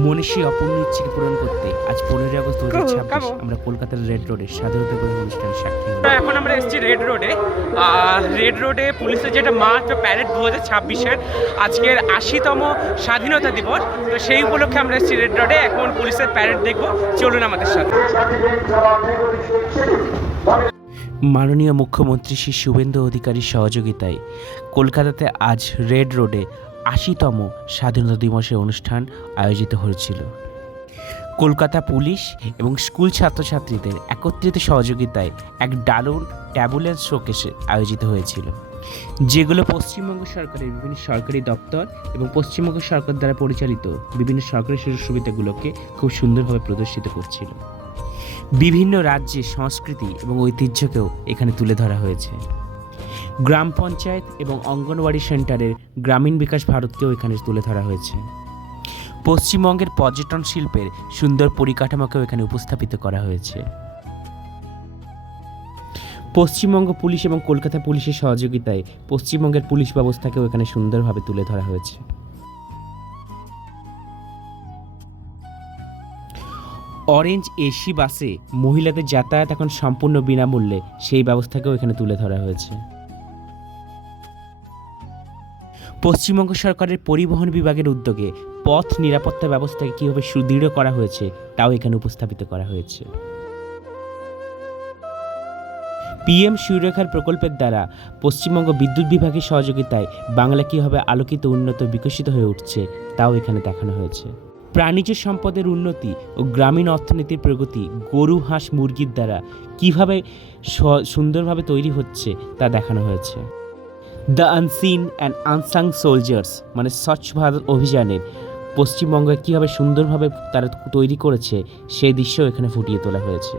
মনের সেই অপূর্ণ ইচ্ছেকে পূরণ করতে আজ 15ই আগস্ট 2026 আমরা কলকাতার রেড রোডে স্বাধীনতা দিবস অনুষ্ঠানের সাক্ষী হলাম। এখন আমরা এসেছি রেড রোডে পুলিশের যেটা মার্চ বা প্যারেড 2026-এর আজকের 80তম স্বাধীনতা দিবস। তো সেই উপলক্ষে আমরা এসেছি রেড রোডে। এখন পুলিশের প্যারেড দেখবো, চলুন আমাদের সাথে। মাননীয় মুখ্যমন্ত্রী শ্রী শুভেন্দু অধিকারীর সহযোগিতায় কলকাতাতে আজ রেড রোডে 80তম স্বাধীনতা দিবসের অনুষ্ঠান আয়োজিত হয়েছিল। কলকাতা পুলিশ এবং স্কুল ছাত্রছাত্রীদের একত্রিত সহযোগিতায় এক দারুণ ট্যাবুলেন্স শোকেসে আয়োজিত হয়েছিল, যেগুলো পশ্চিমবঙ্গ সরকারের বিভিন্ন সরকারি দপ্তর এবং পশ্চিমবঙ্গ সরকার দ্বারা পরিচালিত বিভিন্ন সরকারি সুযোগ সুবিধাগুলোকে খুব সুন্দরভাবে প্রদর্শিত করছিল। বিভিন্ন রাজ্যের সংস্কৃতি এবং ঐতিহ্যকেও এখানে তুলে ধরা হয়েছে। গ্রাম পঞ্চায়েত এবং অঙ্গনওয়াড়ি সেন্টারের গ্রামীণ বিকাশ ভারতকেও এখানে তুলে ধরা হয়েছে। পশ্চিমবঙ্গের পর্যটন শিল্পের সুন্দর পরিকাঠামোকেও এখানে উপস্থাপিত করা হয়েছে। পশ্চিমবঙ্গ পুলিশ এবং কলকাতা পুলিশের সহযোগিতায় পশ্চিমবঙ্গের পুলিশ ব্যবস্থাকেও এখানে সুন্দরভাবে তুলে ধরা হয়েছে। অরেঞ্জ এসি বাসে মহিলাদের যাতায়াত এখন সম্পূর্ণ বিনামূল্যে, সেই ব্যবস্থাকেও এখানে তুলে ধরা হয়েছে। পশ্চিমবঙ্গ সরকারের পরিবহন বিভাগের উদ্যোগে পথ নিরাপত্তা ব্যবস্থাকে কীভাবে সুদৃঢ় করা হয়েছে তাও এখানে উপস্থাপিত করা হয়েছে। পিএম সুরক্ষার প্রকল্পের দ্বারা পশ্চিমবঙ্গ বিদ্যুৎ বিভাগের সহযোগিতায় বাংলা কীভাবে আলোকিত, উন্নত, বিকশিত হয়ে উঠছে তাও এখানে দেখানো হয়েছে। প্রাণীজ সম্পদের উন্নতি ও গ্রামীণ অর্থনীতির প্রগতি গরু, হাঁস, মুরগির দ্বারা কীভাবে সুন্দরভাবে তৈরি হচ্ছে তা দেখানো হয়েছে। The unseen and unsung soldiers মানে স্বচ্ছ ভারত অভিযানের পশ্চিমবঙ্গে কীভাবে সুন্দরভাবে তারা তৈরি করেছে সেই দৃশ্যও এখানে ফুটিয়ে তোলা হয়েছে।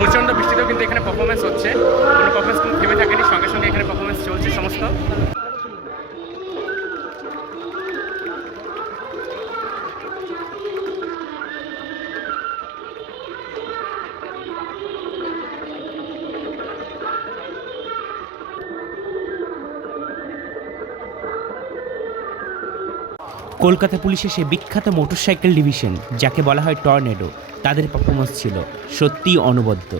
প্রচণ্ড বৃষ্টিতেও কিন্তু এখানে পারফরমেন্স হচ্ছে, কোনো পারফরমেন্স কিন্তু থেমে থাকেনি, সঙ্গে সঙ্গে এখানে পারফরমেন্স চলছে সমস্ত। কলকাতা পুলিশের সেই বিখ্যাত মোটরসাইকেল ডিভিশন যাকে বলা হয় টর্নেডো, তাদের পারফরমেন্স ছিল সত্যিই অনবদ্য।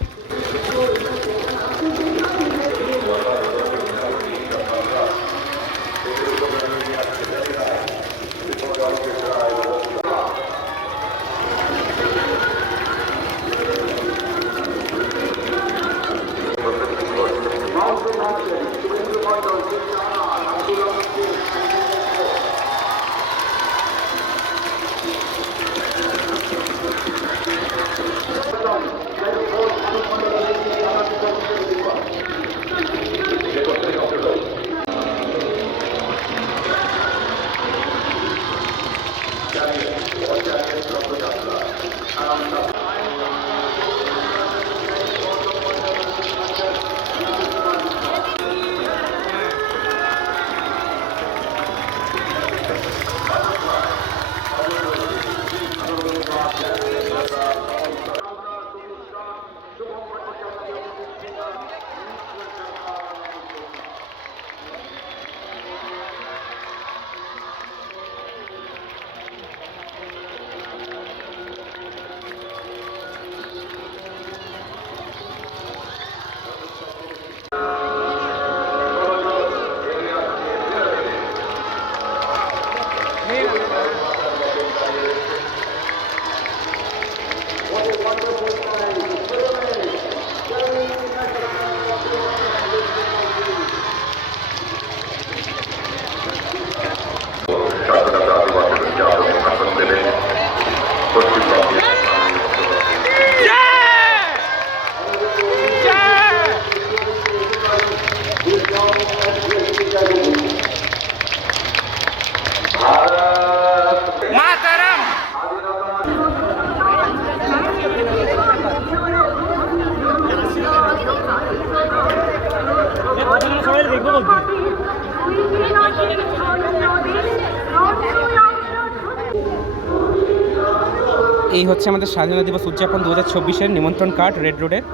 এই হচ্ছে আমাদের স্বাধীনতা দিবস উদযাপন 2024-এর নিমন্ত্রণ কার্ড রেড রোডের।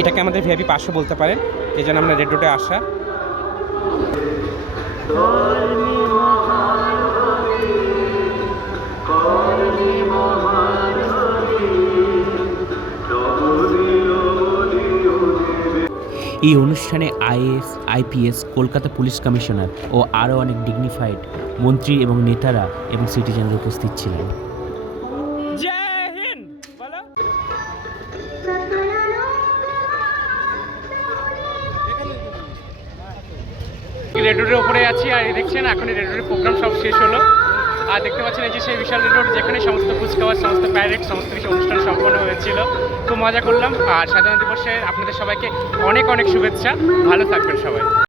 এটাকে আমাদের ভিআইপি 500 বলতে পারেন, এই জন্য আমরা রেড রোডে আসা। এই অনুষ্ঠানে IAS, IPS, Kolkata police commissioner ও আরও অনেক ডিগনিফাইড মন্ত্রী এবং নেতারা এবং সিটিজেনরা উপস্থিত ছিলেন। জয় হিন্দ বলো। রেড রোডের উপরে আছি, আর এই দেখছেন এখন রেড রোডের প্রোগ্রাম সব শেষ হলো। আর দেখতে পাচ্ছেন এই যে সেই বিশাল রেড রোড, যেখানে সমস্ত কুচকাওয়াজ, সমস্ত প্যারেড, সমস্ত কিছু অনুষ্ঠান সম্পন্ন হয়েছিল। খুব মজা করলাম। আর স্বাধীনতা দিবসে আপনাদের সবাইকে অনেক অনেক শুভেচ্ছা। ভালো থাকবেন সবাই।